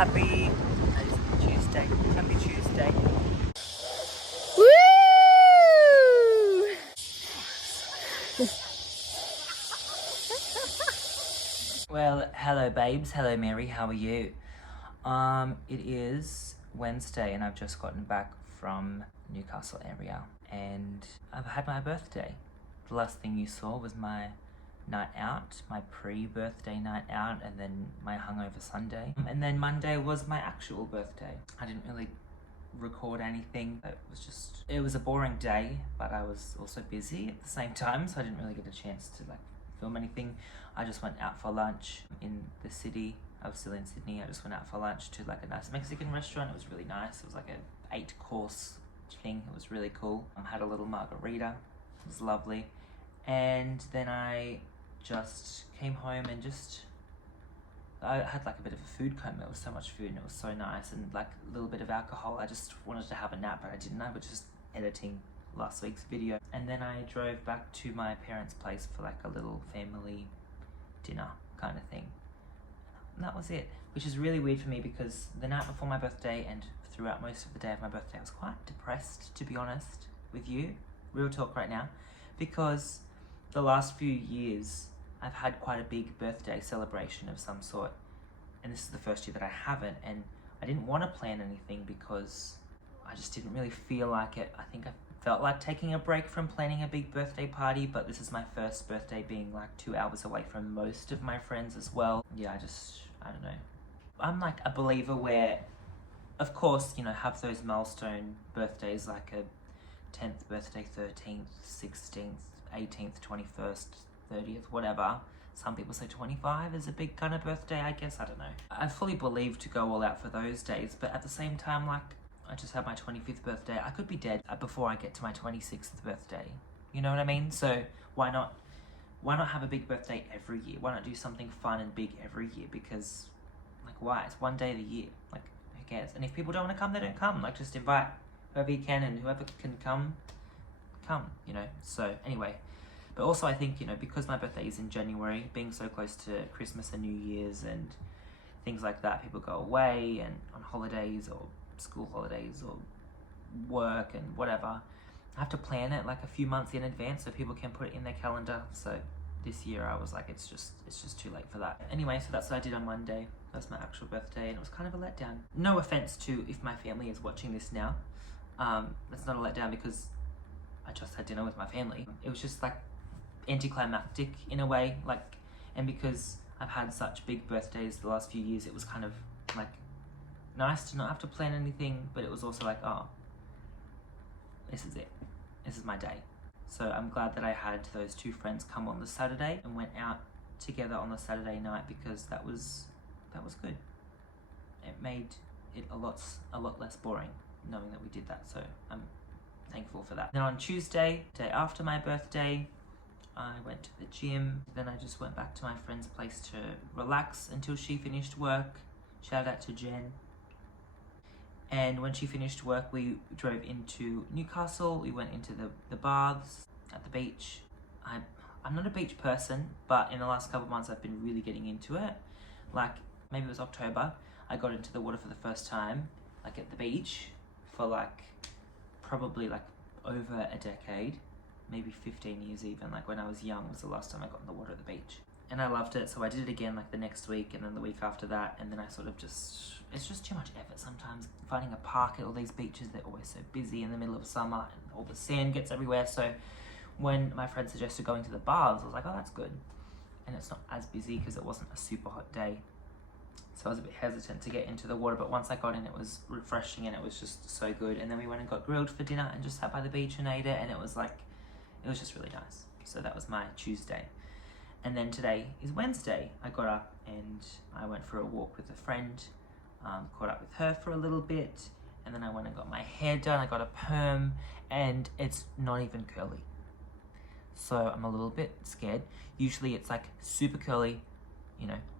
Happy Tuesday. Happy Tuesday. Woo! Well, hello babes. Hello Mary. How are you? It is Wednesday and I've just gotten back from Newcastle area and I've had my birthday. The last thing you saw was my night out, my pre-birthday night out, and then my hungover Sunday. And then Monday was my actual birthday. I didn't really record anything. It was a boring day, but I was also busy at the same time, so I didn't really get a chance to film anything. I just went out for lunch in the city. I was still in Sydney. I just went out for lunch to a nice Mexican restaurant. It was really nice. It was like a 8-course thing. It was really cool. Had a little margarita. It was lovely. And then I just came home and I had a bit of a food coma. It was so much food and it was so nice, and a little bit of alcohol. I just wanted to have a nap, but I didn't. I was just editing last week's video. And then I drove back to my parents' place for a little family dinner kind of thing. And that was it, which is really weird for me because the night before my birthday and throughout most of the day of my birthday, I was quite depressed, to be honest with you. Real talk right now. Because the last few years, I've had quite a big birthday celebration of some sort. And this is the first year that I haven't. And I didn't want to plan anything because I just didn't really feel like it. I think I felt like taking a break from planning a big birthday party, but this is my first birthday being 2 hours away from most of my friends as well. Yeah, I don't know. I'm a believer where, of course, have those milestone birthdays like a 10th birthday, 13th, 16th, 18th, 21st, 30th, whatever. Some people say 25 is a big kind of birthday, I guess. I don't know. I fully believe to go all out for those days, but at the same time, I just had my 25th birthday. I could be dead before I get to my 26th birthday. You know what I mean? So why not have a big birthday every year? Why not do something fun and big every year? Because why? It's one day of the year. Who cares? And if people don't want to come, they don't come. Just invite whoever you can, and whoever can come. So anyway, but also I think, because my birthday is in January, being so close to Christmas and New Year's and things like that, people go away and on holidays or school holidays or work and whatever. I have to plan it a few months in advance so people can put it in their calendar. So this year I was it's just too late for that. Anyway, so that's what I did on Monday. That's my actual birthday, and it was kind of a letdown. No offense to if my family is watching this now. It's not a letdown because I just had dinner with my family. It was just anticlimactic in a way, and because I've had such big birthdays the last few years, it was kind of nice to not have to plan anything, but it was also oh, this is it. This is my day. So I'm glad that I had those two friends come on the Saturday and went out together on the Saturday night, because that was good. It made it a lot less boring knowing that we did that, so I'm thankful for that. Then on Tuesday, day after my birthday, I went to the gym. Then I just went back to my friend's place to relax until she finished work. Shout out to Jen. And when she finished work, we drove into Newcastle. We went into the baths at the beach. I'm not a beach person, but in the last couple of months I've been really getting into it. Maybe it was October, I got into the water for the first time, at the beach, for probably over a decade, maybe 15 years even. When I was young was the last time I got in the water at the beach. And I loved it, so I did it again the next week, and then the week after that, and then I it's just too much effort sometimes finding a park at all these beaches. They're always so busy in the middle of summer, and all the sand gets everywhere. So when my friend suggested going to the baths, I was oh, that's good. And it's not as busy because it wasn't a super hot day. So I was a bit hesitant to get into the water, but once I got in, it was refreshing and it was just so good. And then we went and got grilled for dinner and just sat by the beach and ate it, and it was just really nice. So that was my Tuesday. And then today is Wednesday. I got up and I went for a walk with a friend, caught up with her for a little bit, and then I went and got my hair done. I got a perm, and it's not even curly. So I'm a little bit scared. Usually it's super curly,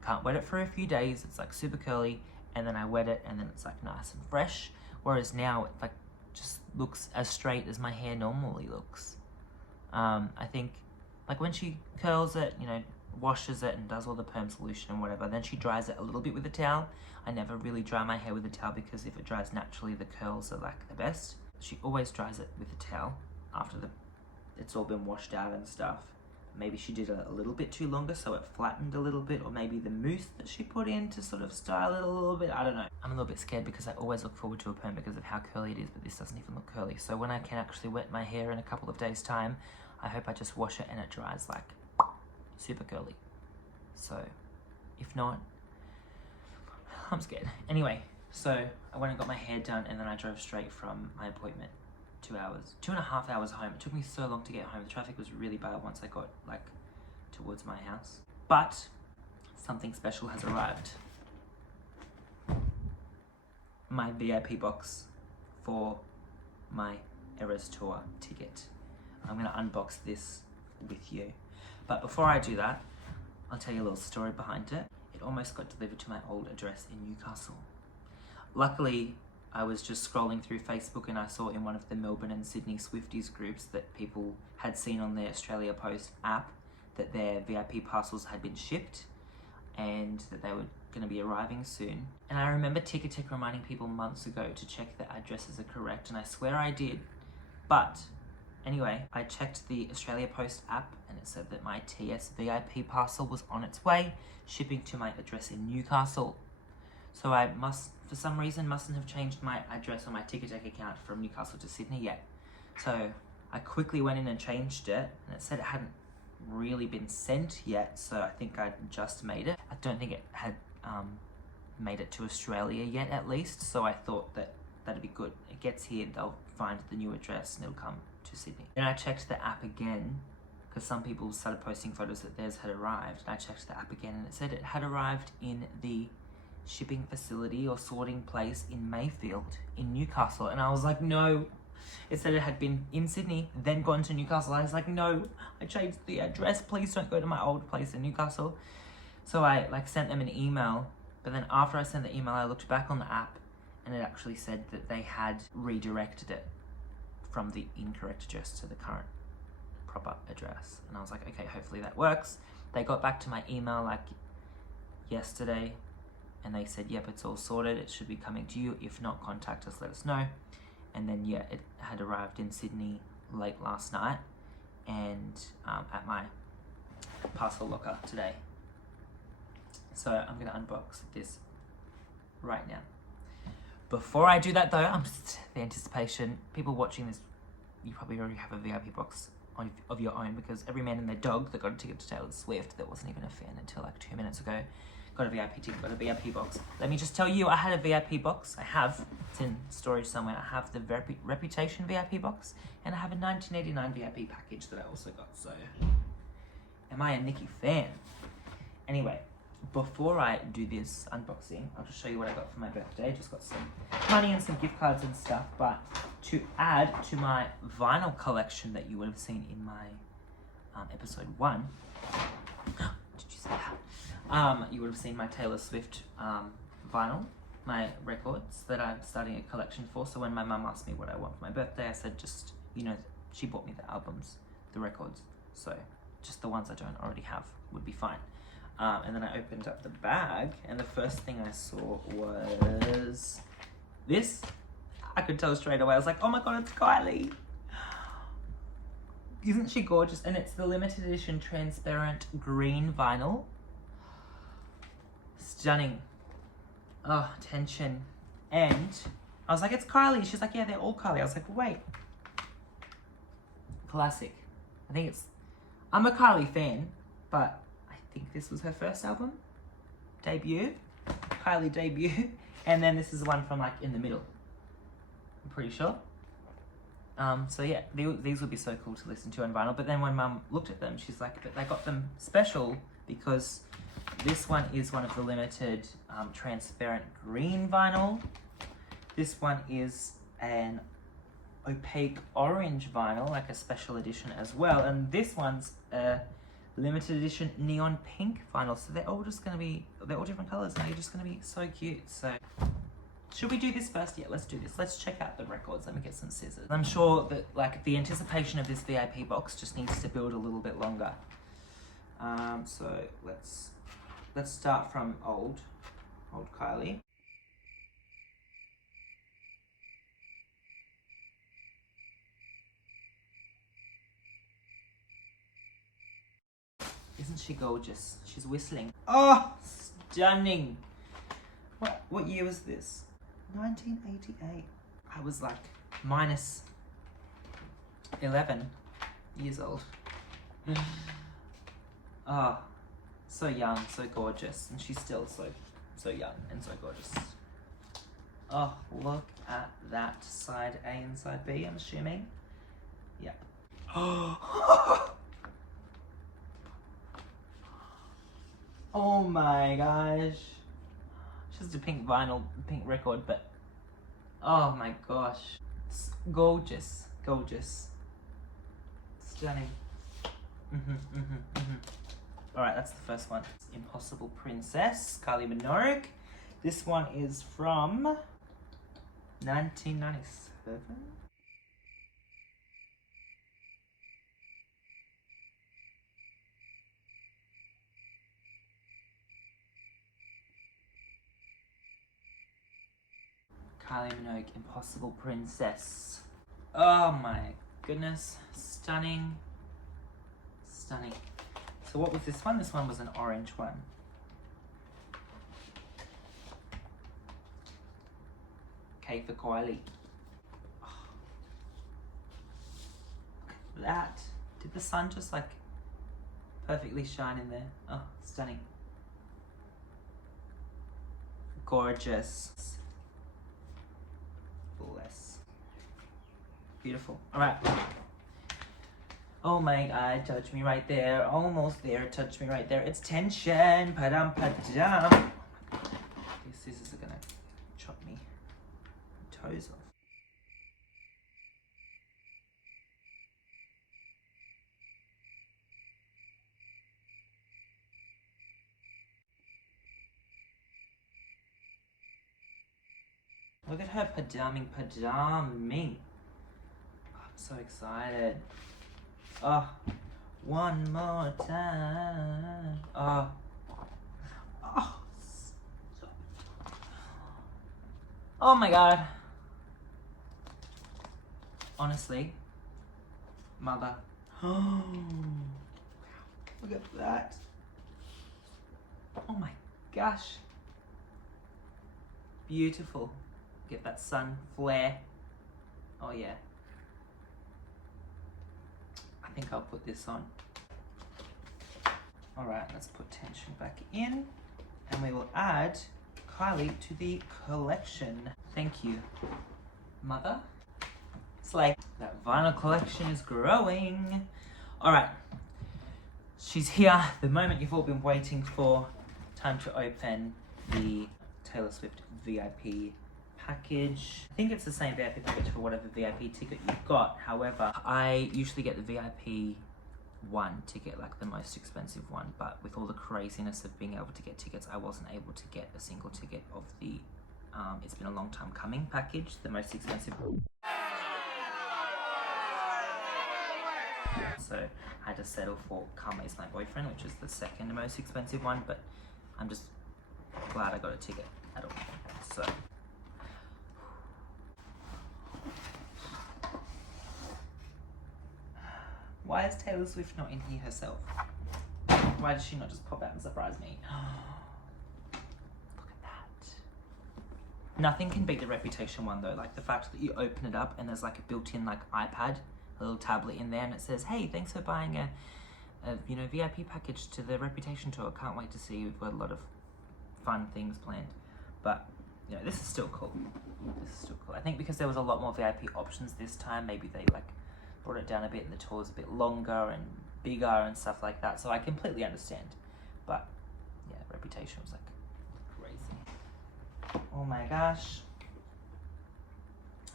can't wet it for a few days. It's super curly, and then I wet it, and then it's nice and fresh. Whereas now it just looks as straight as my hair normally looks. I think when she curls it, washes it and does all the perm solution and whatever. Then she dries it a little bit with a towel. I never really dry my hair with a towel because if it dries naturally, the curls are like the best. She always dries it with a towel after it's all been washed out and stuff. Maybe she did it a little bit too longer, so it flattened a little bit, or maybe the mousse that she put in to sort of style it a little bit. I don't know. I'm a little bit scared because I always look forward to a perm because of how curly it is, but this doesn't even look curly. So when I can actually wet my hair in a couple of days' time, I hope I just wash it and it dries like super curly. So if not, I'm scared. Anyway, so I went and got my hair done, and then I drove straight from my appointment 2.5 hours home. It took me so long to get home. The traffic was really bad once I got like towards my house. But something special has arrived. My VIP box for my Eras Tour ticket. I'm gonna unbox this with you. But before I do that, I'll tell you a little story behind it. It almost got delivered to my old address in Newcastle. Luckily, I was just scrolling through Facebook and I saw in one of the Melbourne and Sydney Swifties groups that people had seen on the Australia Post app that their VIP parcels had been shipped and that they were going to be arriving soon. And I remember Ticketek reminding people months ago to check that addresses are correct, and I swear I did. But anyway, I checked the Australia Post app and it said that my TS VIP parcel was on its way, shipping to my address in Newcastle. So I for some reason, mustn't have changed my address on my Ticketek account from Newcastle to Sydney yet. So I quickly went in and changed it, and it said it hadn't really been sent yet, so I think I'd just made it. I don't think it had made it to Australia yet, at least, so I thought that that'd be good. It gets here, they'll find the new address and it'll come to Sydney. Then I checked the app again, because some people started posting photos that theirs had arrived, and I checked the app again and it said it had arrived in the shipping facility or sorting place in Mayfield in Newcastle, and I was like, no. It said it had been in Sydney, then gone to Newcastle. I was like, no, I changed the address, please don't go to my old place in Newcastle. So I sent them an email, but then after I sent the email, I looked back on the app and it actually said that they had redirected it from the incorrect address to the current proper address. And I was like, okay, hopefully that works. They got back to my email like yesterday, and they said, yep, it's all sorted. It should be coming to you. If not, contact us, let us know. And then, yeah, it had arrived in Sydney late last night and at my parcel locker today. So I'm going to unbox this right now. Before I do that, though, the anticipation. People watching this, you probably already have a VIP box of your own, because every man and their dog that got a ticket to Taylor Swift that wasn't even a fan until like 2 minutes ago got a VIP ticket, got a VIP box. Let me just tell you, I had a VIP box. It's in storage somewhere. I have the Reputation VIP box, and I have a 1989 VIP package that I also got. So, am I a Nicki fan? Anyway, before I do this unboxing, I'll just show you what I got for my birthday. Just got some money and some gift cards and stuff, but to add to my vinyl collection that you would have seen in my episode 1, did you see that? You would have seen my Taylor Swift vinyl, my records that I'm starting a collection for. So when my mum asked me what I want for my birthday, I said just, she bought me the albums, the records. So just the ones I don't already have would be fine. And then I opened up the bag, and the first thing I saw was this. I could tell straight away. I was like, oh my god, it's Kylie. Isn't she gorgeous? And it's the limited edition transparent green vinyl. Stunning. Oh, tension. And I was like, it's Kylie. She's like, yeah, they're all Kylie. I was like, wait. Classic. I'm a Kylie fan, but I think this was her first album. Debut. Kylie debut. And then this is the one from like in the middle. I'm pretty sure. So yeah, these would be so cool to listen to on vinyl. But then when Mum looked at them, she's like, but they got them special because this one is one of the limited transparent green vinyl. This one is an opaque orange vinyl, like a special edition as well. And this one's a limited edition neon pink vinyl. So they're all different colors, and they're just gonna be so cute. So should we do this first? Yeah, let's do this. Let's check out the records. Let me get some scissors. I'm sure that the anticipation of this VIP box just needs to build a little bit longer. So let's start from old Kylie. Isn't she gorgeous? She's whistling. Oh, stunning. What year was this? 1988. I was like minus 11 years old. Oh, so young, so gorgeous, and she's still so young and so gorgeous. Oh, look at that. Side A and side B, I'm assuming. Yeah. Oh my gosh. Just a pink vinyl, pink record, but oh my gosh. It's gorgeous, gorgeous. Stunning. Alright, that's the first one. Impossible Princess, Kylie Minogue. This one is from 1997. Kylie Minogue, Impossible Princess. Oh my goodness. Stunning. Stunning. So what was this one? This one was an orange one. K for Kylie. Oh. Look at that. Did the sun just like perfectly shine in there? Oh, stunning. Gorgeous. Bless. Beautiful. Alright. Oh my god, touch me right there. Almost there, touch me right there. It's tension. Padam padam. These scissors are gonna chop me toes off. Look at her padaming. I'm so excited. Oh, one more time. Oh. Oh my god. Honestly, mother. Oh, look at that. Oh my gosh. Beautiful. Get that sun flare. Oh yeah. I think I'll put this on. Alright, let's put tension back in. And we will add Kylie to the collection. Thank you, mother. It's like that vinyl collection is growing. Alright. She's here. The moment you've all been waiting for. Time to open the Taylor Swift VIP package. I think it's the same VIP package for whatever VIP ticket you've got. However, I usually get the VIP one ticket, like the most expensive one, but with all the craziness of being able to get tickets, I wasn't able to get a single ticket of the It's Been a Long Time Coming package, the most expensive. So I had to settle for Karma Is My Boyfriend, which is the second most expensive one, but I'm just glad I got a ticket at all. So why is Taylor Swift not in here herself? Why does she not just pop out and surprise me? Look at that. Nothing can beat the Reputation one though. Like the fact that you open it up and there's like a built-in like iPad, a little tablet in there, and it says, "Hey, thanks for buying a VIP package to the Reputation tour. Can't wait to see you. We've got a lot of fun things planned." But this is still cool. This is still cool. I think because there was a lot more VIP options this time, maybe they like brought it down a bit and the tour's a bit longer and bigger and stuff like that. So I completely understand. But yeah, Reputation was like crazy. Oh my gosh.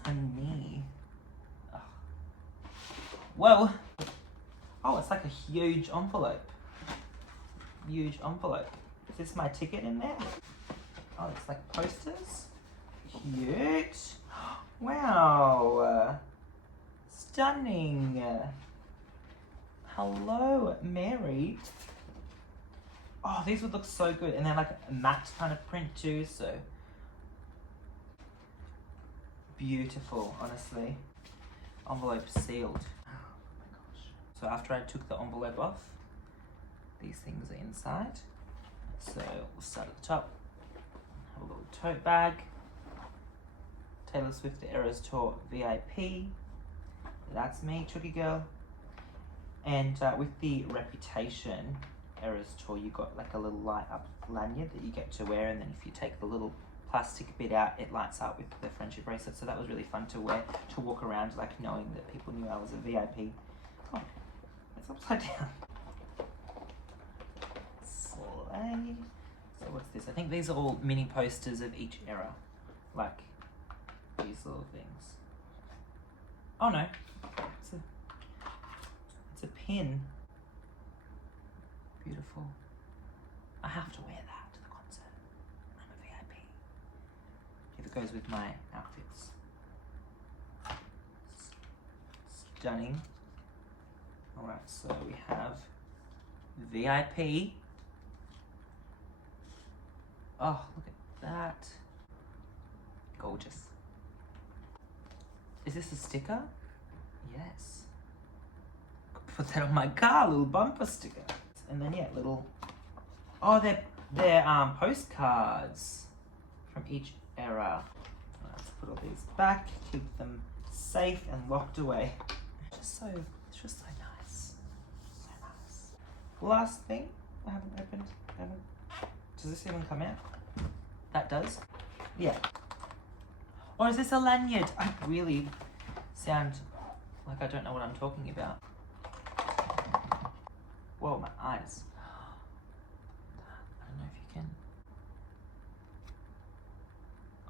Honey. Oh. Whoa. Oh, it's like a huge envelope. Huge envelope. Is this my ticket in there? Oh, it's like posters. Cute. Wow. Stunning. Hello, Mary. Oh, these would look so good. And they're like a matte kind of print too, so. Beautiful, honestly. Envelope sealed. Oh my gosh. So after I took the envelope off, these things are inside. So we'll start at the top. Have a little tote bag. Taylor Swift The Eras Tour VIP. That's me, Tricky Girl. And with the Reputation Eras Tour, you got like a little light up lanyard that you get to wear, and then if you take the little plastic bit out, it lights up with the friendship bracelet. So that was really fun to wear, to walk around like knowing that people knew I was a VIP. Oh, it's upside down. Slay. So what's this? I think these are all mini posters of each era. Like these little things. Oh no. It's a pin. Beautiful. I have to wear that to the concert. I'm a VIP. If it goes with my outfits. Stunning. Alright, so we have VIP. Oh, look at that. Gorgeous. Is this a sticker? Yes. Put that on my car, little bumper sticker. And then yeah, little. Oh, they're postcards from each era. Let's put all these back, keep them safe and locked away. It's just so nice. So nice. Last thing I haven't opened. Does this even come out? That does? Yeah. Or is this a lanyard? I really sound like I don't know what I'm talking about. Whoa, my eyes. I don't know if you can.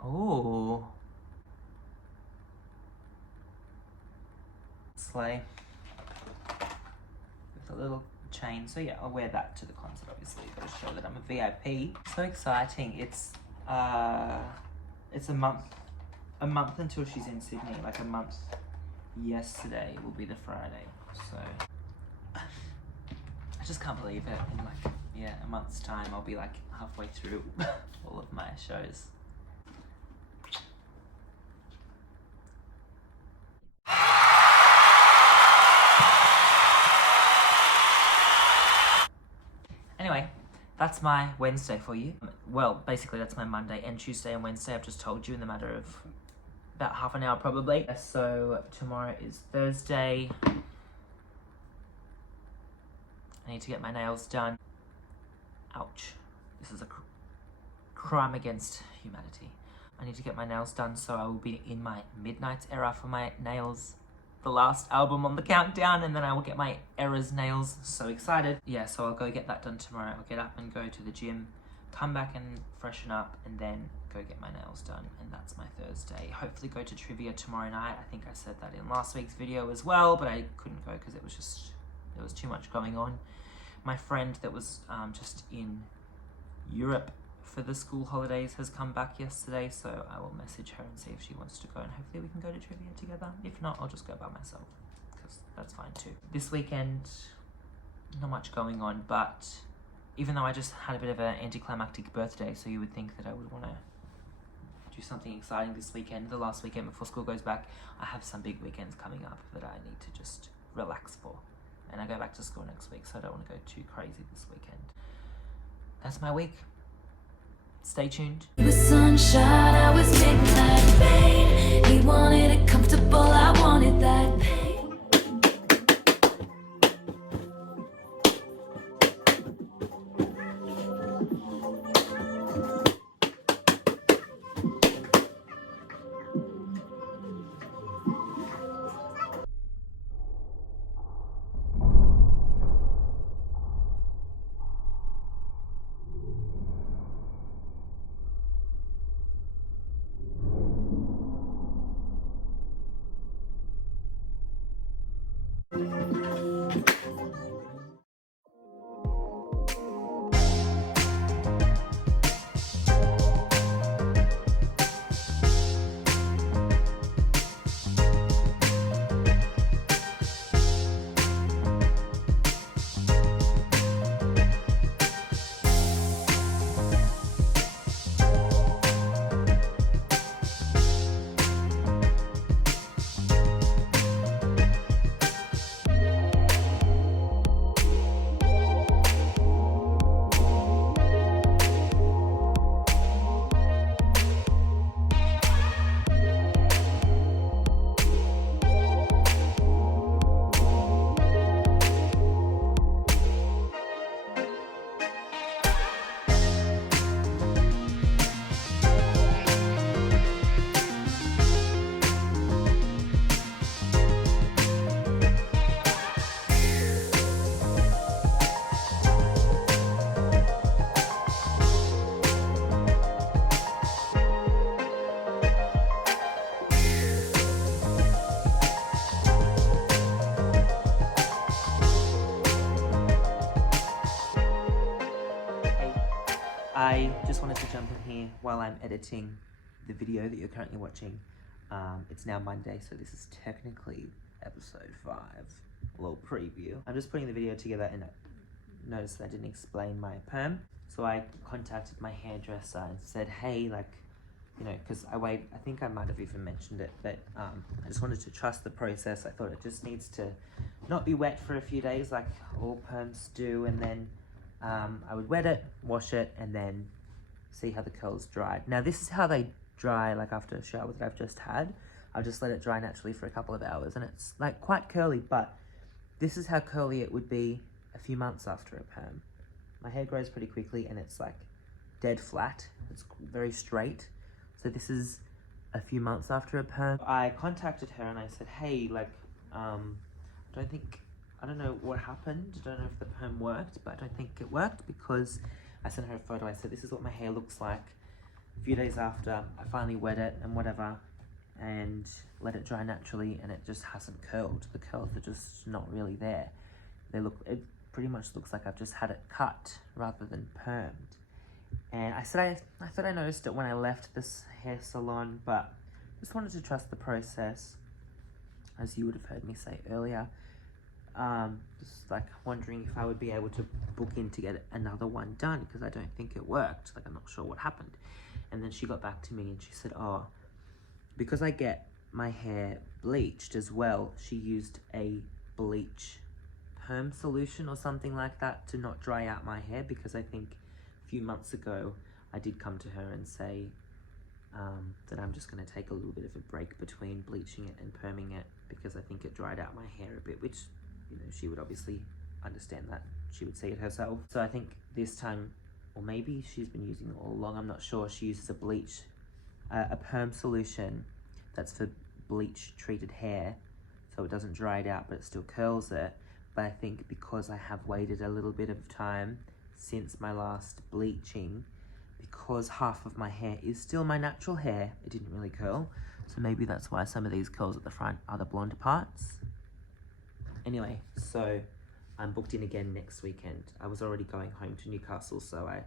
Oh. Slay. With a little chain. So yeah, I'll wear that to the concert, obviously. Gotta show that I'm a VIP. So exciting. It's a month until she's in Sydney. Like a month yesterday will be the Friday. So I just can't believe it. In like, yeah, a month's time I'll be like halfway through all of my shows. Anyway, that's my Wednesday for you. Well, basically that's my Monday and Tuesday and Wednesday. I've just told you in the matter of about half an hour probably. So tomorrow is Thursday. I need to get my nails done. Ouch. This is a crime against humanity. I need to get my nails done, so I will be in my Midnights era for my nails. The last album on the countdown, and then I will get my Eras nails. So excited. Yeah, so I'll go get that done tomorrow. I'll get up and go to the gym, come back and freshen up, and then go get my nails done. And that's my Thursday. Hopefully go to trivia tomorrow night. I think I said that in last week's video as well, but I couldn't go because there was too much going on. My friend that was just in Europe for the school holidays has come back yesterday, so I will message her and see if she wants to go, and hopefully we can go to trivia together. If not, I'll just go by myself, because that's fine too. This weekend, not much going on, but even though I just had a bit of an anticlimactic birthday, so you would think that I would want to do something exciting this weekend, the last weekend before school goes back, I have some big weekends coming up that I need to just relax for. And I go back to school next week, so I don't want to go too crazy this weekend. That's my week. Stay tuned. It was sunshine, I was midnight rain. He wanted it comfortable, I wanted that pain. I just wanted to jump in here while I'm editing the video that you're currently watching. It's now Monday, so this is technically episode 5, a little preview. I'm just putting the video together and noticed that I didn't explain my perm. So I contacted my hairdresser and said, hey, like, you know, because I think I might have even mentioned it, but I just wanted to trust the process. I thought it just needs to not be wet for a few days like all perms do, and then I would wet it, wash it, and then see how the curls dried. Now this is how they dry, like after a shower that I've just had. I'll just let it dry naturally for a couple of hours, and it's like quite curly, but this is how curly it would be a few months after a perm. My hair grows pretty quickly and it's like dead flat. It's very straight. So this is a few months after a perm. I contacted her and I said, hey, like, I don't know what happened. I don't know if the perm worked, but I don't think it worked because I sent her a photo. I said, this is what my hair looks like a few days after. I finally wet it and whatever and let it dry naturally, and it just hasn't curled. The curls are just not really there. It pretty much looks like I've just had it cut rather than permed. And I thought I noticed it when I left this hair salon, but just wanted to trust the process, as you would have heard me say earlier. Just like wondering if I would be able to book in to get another one done, because I don't think it worked. Like, I'm not sure what happened. And then she got back to me and she said, oh, because I get my hair bleached as well, she used a bleach perm solution or something like that to not dry out my hair, because I think a few months ago I did come to her and say that I'm just going to take a little bit of a break between bleaching it and perming it, because I think it dried out my hair a bit, which, you know, she would obviously understand that. She would see it herself. So I think this time, or maybe she's been using it all along, I'm not sure, she uses a perm solution that's for bleach treated hair, so it doesn't dry it out but it still curls it. But I think because I have waited a little bit of time since my last bleaching, because half of my hair is still my natural hair, it didn't really curl, so maybe that's why some of these curls at the front are the blonde parts. Anyway, so I'm booked in again next weekend. I was already going home to Newcastle, so I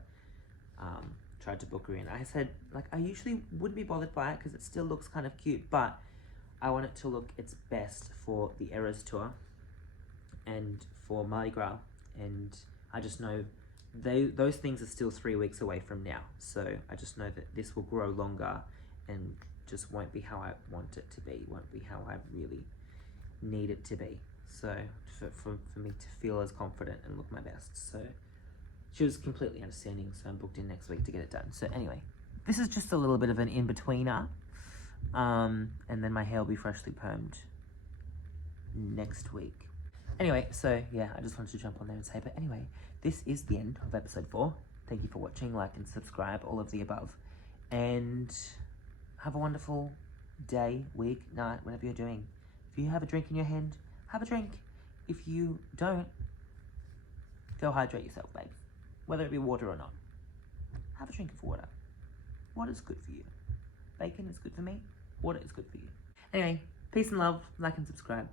tried to book her in. I said, like, I usually wouldn't be bothered by it because it still looks kind of cute, but I want it to look its best for the Eras tour and for Mardi Gras, and I just know those things are still 3 weeks away from now, so I just know that this will grow longer and just won't be how I want it to be, won't be how I really need it to be, so for me to feel as confident and look my best. So she was completely understanding, so I'm booked in next week to get it done. So anyway, this is just a little bit of an in-betweener, and then my hair will be freshly permed next week. Anyway, so yeah, I just wanted to jump on there and say, but anyway, this is the end of episode 4. Thank you for watching, like and subscribe, all of the above. And have a wonderful day, week, night, whatever you're doing. If you have a drink in your hand, have a drink. If you don't, go hydrate yourself, babes. Whether it be water or not. Have a drink of water. Water is good for you. Bacon is good for me. Water is good for you. Anyway, peace and love, like and subscribe.